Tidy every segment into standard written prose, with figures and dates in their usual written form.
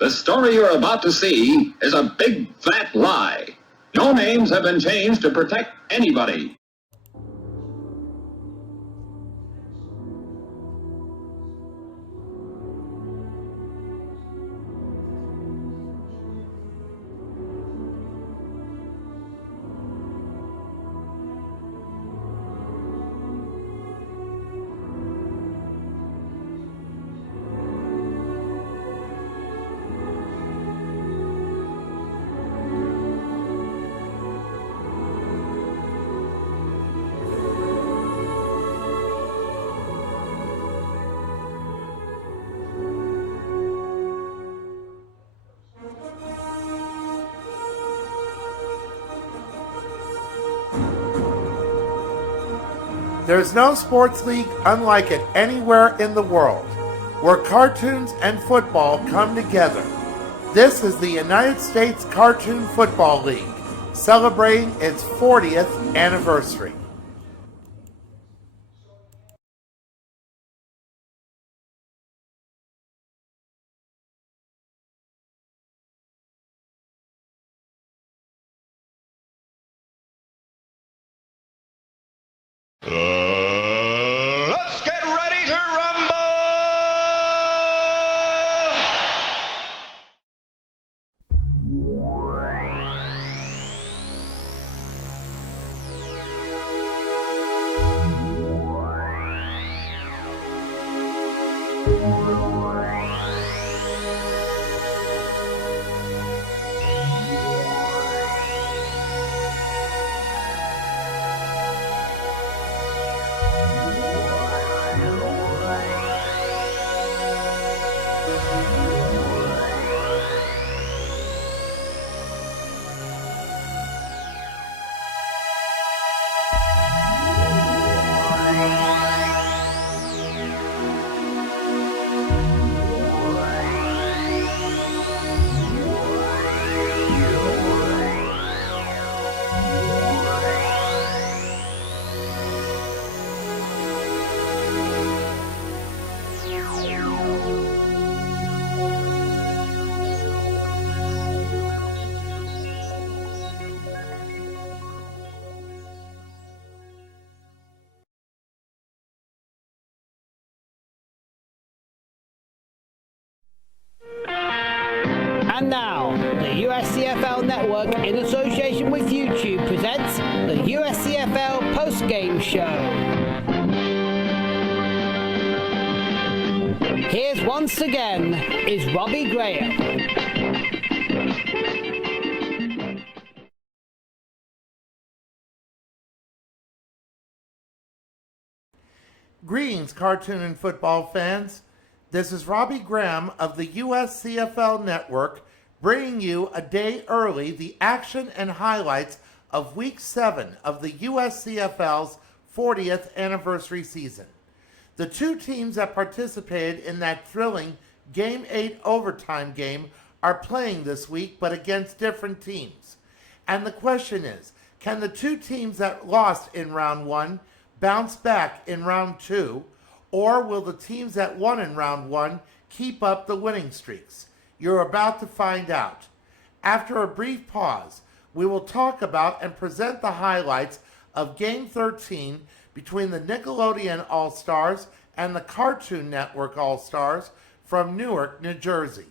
The story you're about to see is a big fat lie. No names have been changed to protect anybody. There's no sports league unlike it anywhere in the world, where cartoons and football come together. This is the United States Cartoon Football League, celebrating its 40th anniversary. Let's get ready to rumble! And now, the USCFL Network, in association with YouTube, presents the USCFL Postgame Show. Here's once again is Robbie Graham. Greetings, cartoon and football fans. This is Robbie Graham of the USCFL Network, bringing you a day early the action and highlights of Week 7 of the USCFL's 40th anniversary season. The two teams that participated in that thrilling Game 8 overtime game are playing this week, but against different teams. And the question is, can the two teams that lost in Round 1 bounce back in Round 2, or will the teams that won in Round 1 keep up the winning streaks? You're about to find out. After a brief pause, we will talk about and present the highlights of Game 13 between the Nickelodeon All-Stars and the Cartoon Network All-Stars from Newark, New Jersey.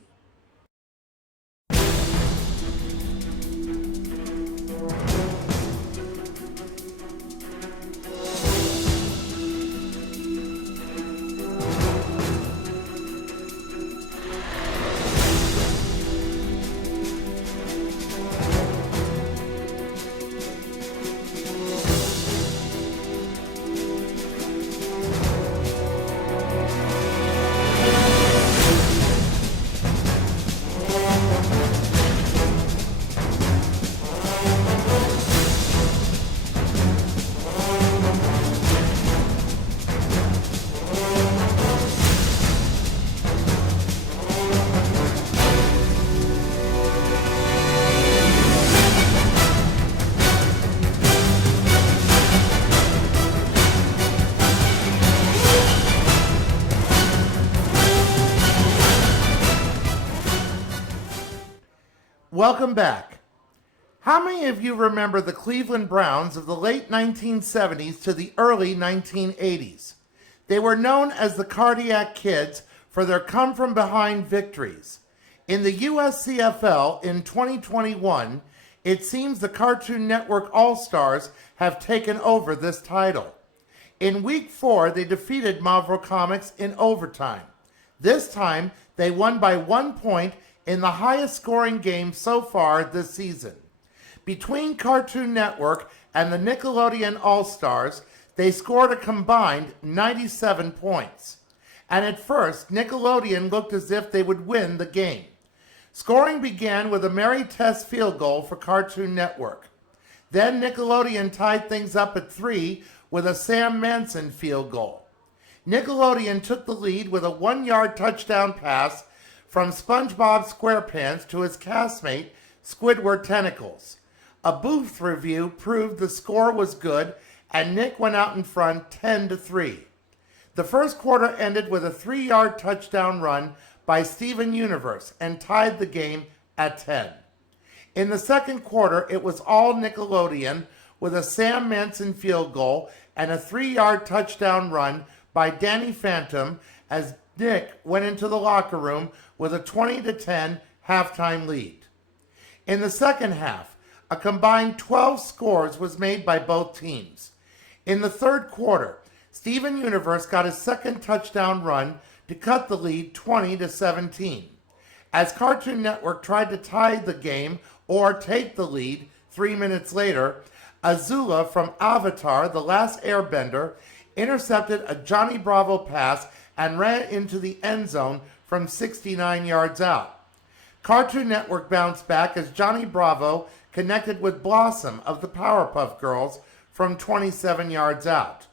Welcome back. How many of you remember the Cleveland Browns of the late 1970s to the early 1980s? They were known as the Cardiac Kids for their come-from-behind victories. In the USCFL in 2021, it seems the Cartoon Network All-Stars have taken over this title. In Week 4, they defeated Marvel Comics in overtime. This time, they won by 1 point in the highest scoring game so far this season. Between Cartoon Network and the Nickelodeon All-Stars, they scored a combined 97 points. And at first, Nickelodeon looked as if they would win the game. Scoring began with a Mary Tess field goal for Cartoon Network. Then Nickelodeon tied things up at 3 with a Sam Manson field goal. Nickelodeon took the lead with a 1-yard touchdown pass from SpongeBob SquarePants to his castmate, Squidward Tentacles. A booth review proved the score was good, and Nick went out in front 10-3. The first quarter ended with a 3-yard touchdown run by Steven Universe and tied the game at 10. In the second quarter, it was all Nickelodeon with a Sam Manson field goal and a 3-yard touchdown run by Danny Phantom as Nick went into the locker room with a 20-10 halftime lead. In the second half, a combined 12 scores was made by both teams. In the third quarter, Steven Universe got his second touchdown run to cut the lead 20-17. As Cartoon Network tried to tie the game or take the lead 3 minutes later, Azula from Avatar: The Last Airbender intercepted a Johnny Bravo pass and ran into the end zone from 69 yards out. Cartoon Network bounced back as Johnny Bravo connected with Blossom of the Powerpuff Girls from 27 yards out.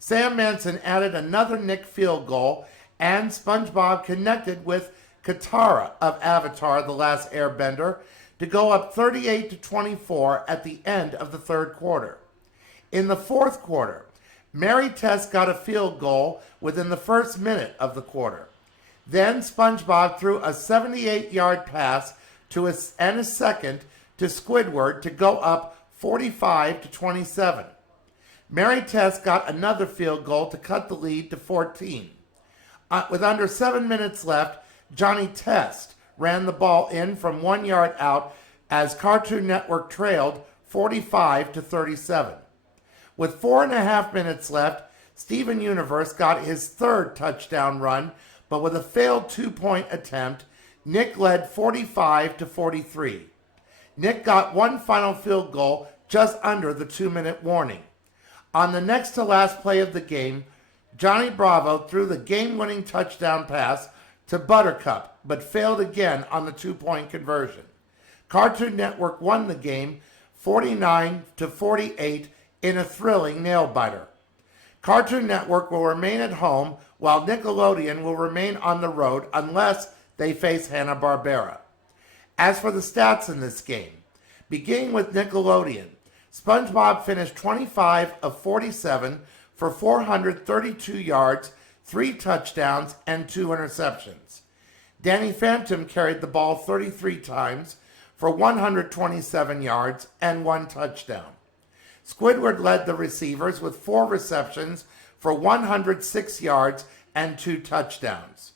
Sam Manson added another Nick field goal, and SpongeBob connected with Katara of Avatar: The Last Airbender to go up 38-24 at the end of the third quarter. In the fourth quarter, Mary Tess got a field goal within the first minute of the quarter. Then SpongeBob threw a 78-yard pass and a second to Squidward to go up 45-27. Mary Tess got another field goal to cut the lead to 14. With under 7 minutes left, Johnny Test ran the ball in from 1 yard out as Cartoon Network trailed 45-37. With 4.5 minutes left, Steven Universe got his third touchdown run, but with a failed 2-point attempt, Nick led 45-43. Nick got one final field goal just under the 2-minute warning. On the next to last play of the game, Johnny Bravo threw the game-winning touchdown pass to Buttercup, but failed again on the 2-point conversion. Cartoon Network won the game 49-48 in a thrilling nail-biter. Cartoon Network will remain at home while Nickelodeon will remain on the road unless they face Hanna-Barbera. As for the stats in this game, beginning with Nickelodeon, SpongeBob finished 25 of 47 for 432 yards, 3 touchdowns, and 2 interceptions. Danny Phantom carried the ball 33 times for 127 yards and 1 touchdown. Squidward led the receivers with 4 receptions for 106 yards and 2 touchdowns.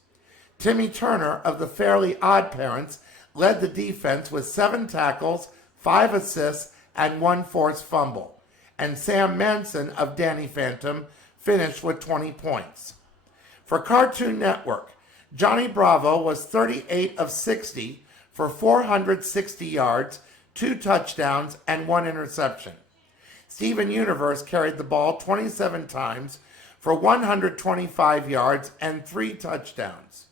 Timmy Turner of the Fairly Odd Parents led the defense with 7 tackles, 5 assists, and 1 forced fumble. And Sam Manson of Danny Phantom finished with 20 points. For Cartoon Network, Johnny Bravo was 38 of 60 for 460 yards, 2 touchdowns, and 1 interception. Steven Universe carried the ball 27 times for 125 yards and 3 touchdowns.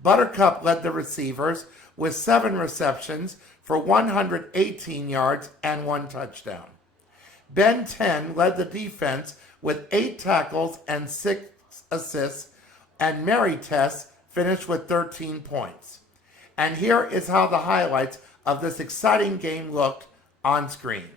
Buttercup led the receivers with 7 receptions for 118 yards and 1 touchdown. Ben 10 led the defense with 8 tackles and 6 assists, and Mary Tess finished with 13 points. And here is how the highlights of this exciting game looked on screen.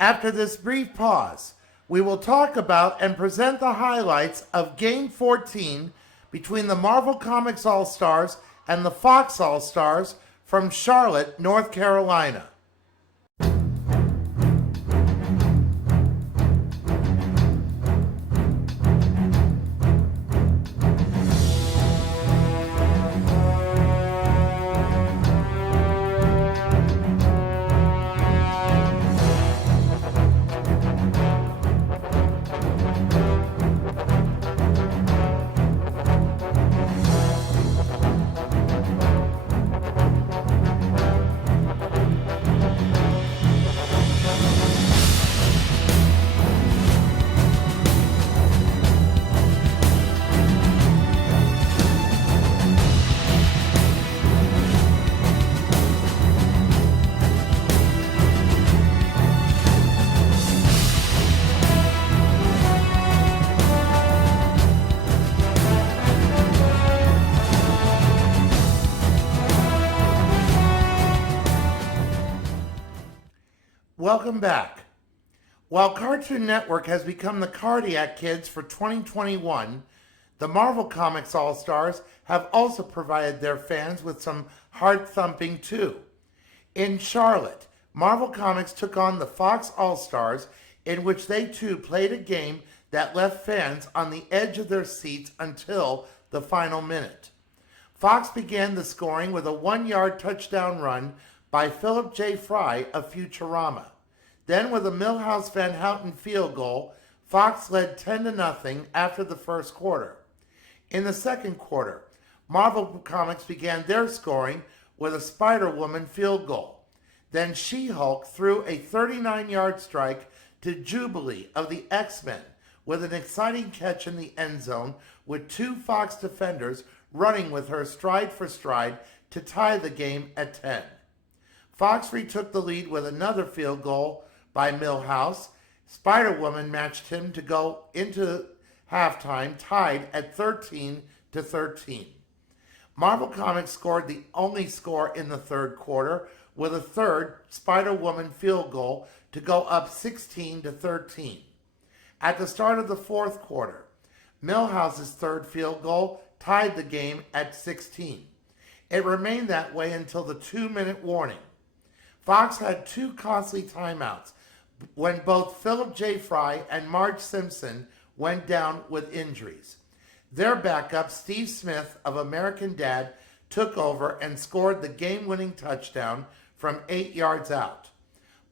After this brief pause, we will talk about and present the highlights of Game 14 between the Marvel Comics All-Stars and the Fox All-Stars from Charlotte, North Carolina. Welcome back. While Cartoon Network has become the Cardiac Kids for 2021, the Marvel Comics All-Stars have also provided their fans with some heart-thumping too. In Charlotte, Marvel Comics took on the Fox All-Stars, in which they too played a game that left fans on the edge of their seats until the final minute. Fox began the scoring with a 1-yard touchdown run by Philip J. Fry of Futurama. Then with a Milhouse Van Houten field goal, Fox led 10-0 after the first quarter. In the second quarter, Marvel Comics began their scoring with a Spider-Woman field goal. Then She-Hulk threw a 39-yard strike to Jubilee of the X-Men with an exciting catch in the end zone with 2 Fox defenders running with her stride for stride to tie the game at 10. Fox retook the lead with another field goal by Milhouse. Spider-Woman matched him to go into halftime tied at 13-13. Marvel Comics scored the only score in the third quarter with a third Spider-Woman field goal to go up 16-13. At the start of the fourth quarter, Milhouse's third field goal tied the game at 16. It remained that way until the 2-minute warning. Fox had 2 costly timeouts when both Philip J. Fry and Marge Simpson went down with injuries. Their backup, Steve Smith of American Dad, took over and scored the game-winning touchdown from 8 yards out.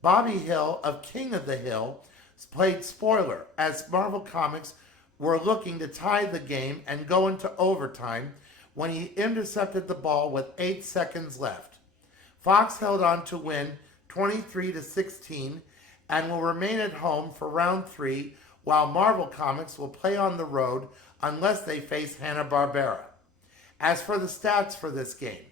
Bobby Hill of King of the Hill played spoiler as Marvel Comics were looking to tie the game and go into overtime when he intercepted the ball with 8 seconds left. Fox held on to win 23-16 and will remain at home for round 3, while Marvel Comics will play on the road unless they face Hanna-Barbera. As for the stats for this game,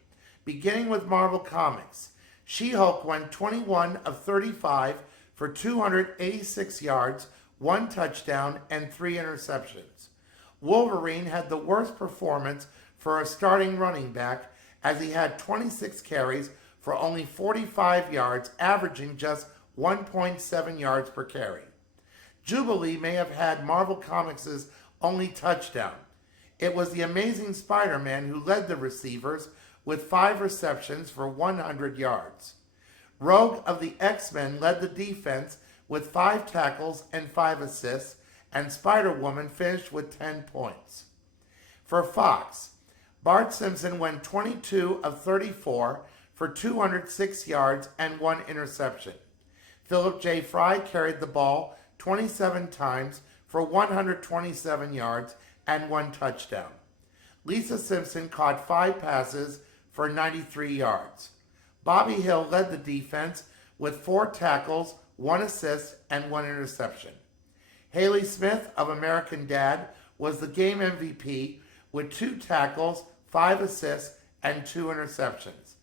beginning with Marvel Comics, She-Hulk went 21 of 35 for 286 yards, 1 touchdown, and 3 interceptions. Wolverine had the worst performance for a starting running back as he had 26 carries for only 45 yards, averaging just 1.7 yards per carry. Jubilee may have had Marvel Comics' only touchdown. It was the Amazing Spider-Man who led the receivers with 5 receptions for 100 yards. Rogue of the X-Men led the defense with 5 tackles and 5 assists, and Spider-Woman finished with 10 points. For Fox, Bart Simpson went 22 of 34 for 206 yards and 1 interception. Philip J. Fry carried the ball 27 times for 127 yards and 1 touchdown. Lisa Simpson caught 5 passes for 93 yards. Bobby Hill led the defense with 4 tackles, 1 assist, and 1 interception. Haley Smith of American Dad was the game MVP with 2 tackles, 5 assists, and 2 interceptions.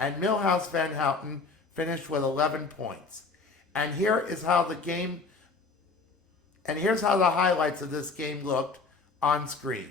And Milhouse Van Houten finished with 11 points. And here's how the highlights of this game looked on screen.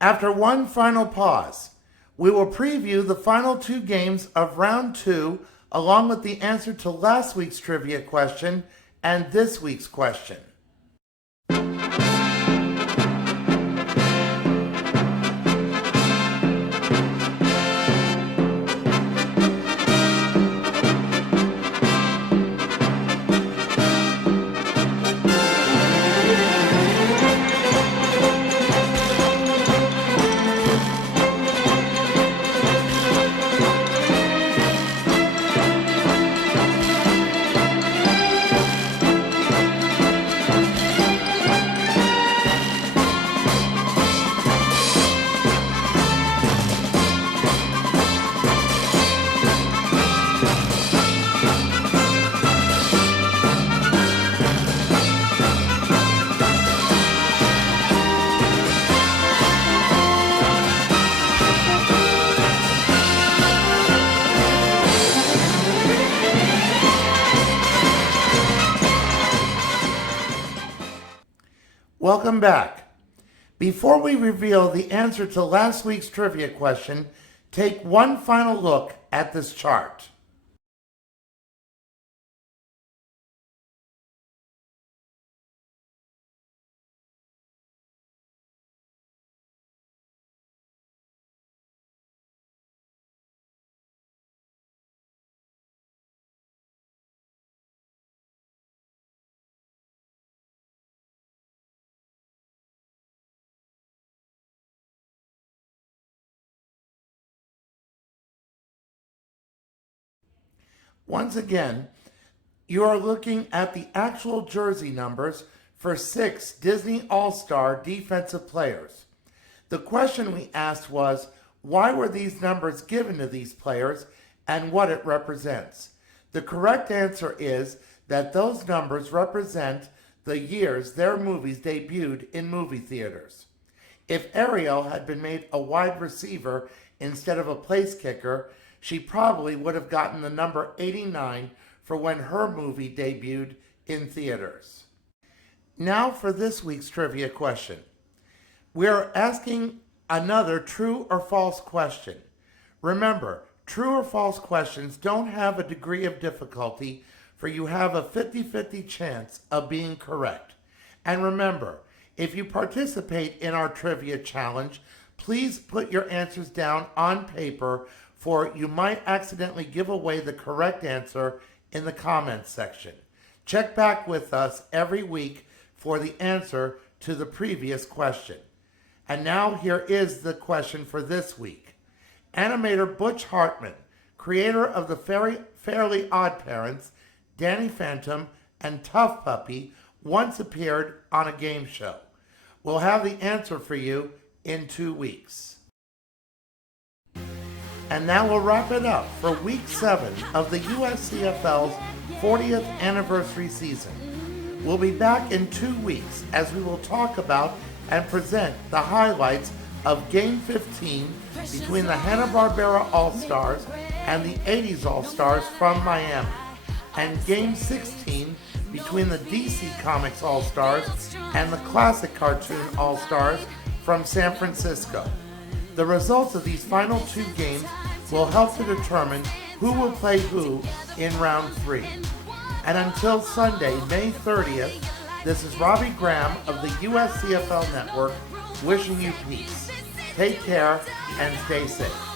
After one final pause, we will preview the final two games of round 2 along with the answer to last week's trivia question and this week's question. Welcome back. Before we reveal the answer to last week's trivia question, take one final look at this chart. Once again, you are looking at the actual jersey numbers for 6 Disney All-Star defensive players. The question we asked was, why were these numbers given to these players and what it represents? The correct answer is that those numbers represent the years their movies debuted in movie theaters. If Ariel had been made a wide receiver instead of a place kicker, she probably would have gotten the number 89 for when her movie debuted in theaters. Now for this week's trivia question. We are asking another true or false question. Remember, true or false questions don't have a degree of difficulty, for you have a 50-50 chance of being correct. And remember, if you participate in our trivia challenge, please put your answers down on paper, for you might accidentally give away the correct answer in the comments section. Check back with us every week for the answer to the previous question. And now here is the question for this week. Animator Butch Hartman, creator of the Fairly Odd Parents, Danny Phantom, and Tough Puppy, once appeared on a game show. We'll have the answer for you in 2 weeks. And now we'll wrap it up for Week 7 of the USCFL's 40th anniversary season. We'll be back in 2 weeks as we will talk about and present the highlights of Game 15 between the Hanna-Barbera All-Stars and the 80s All-Stars from Miami, and Game 16 between the DC Comics All-Stars and the Classic Cartoon All-Stars from San Francisco. The results of these final 2 games will help to determine who will play who in round 3. And until Sunday, May 30th, this is Robbie Graham of the USCFL Network wishing you peace. Take care and stay safe.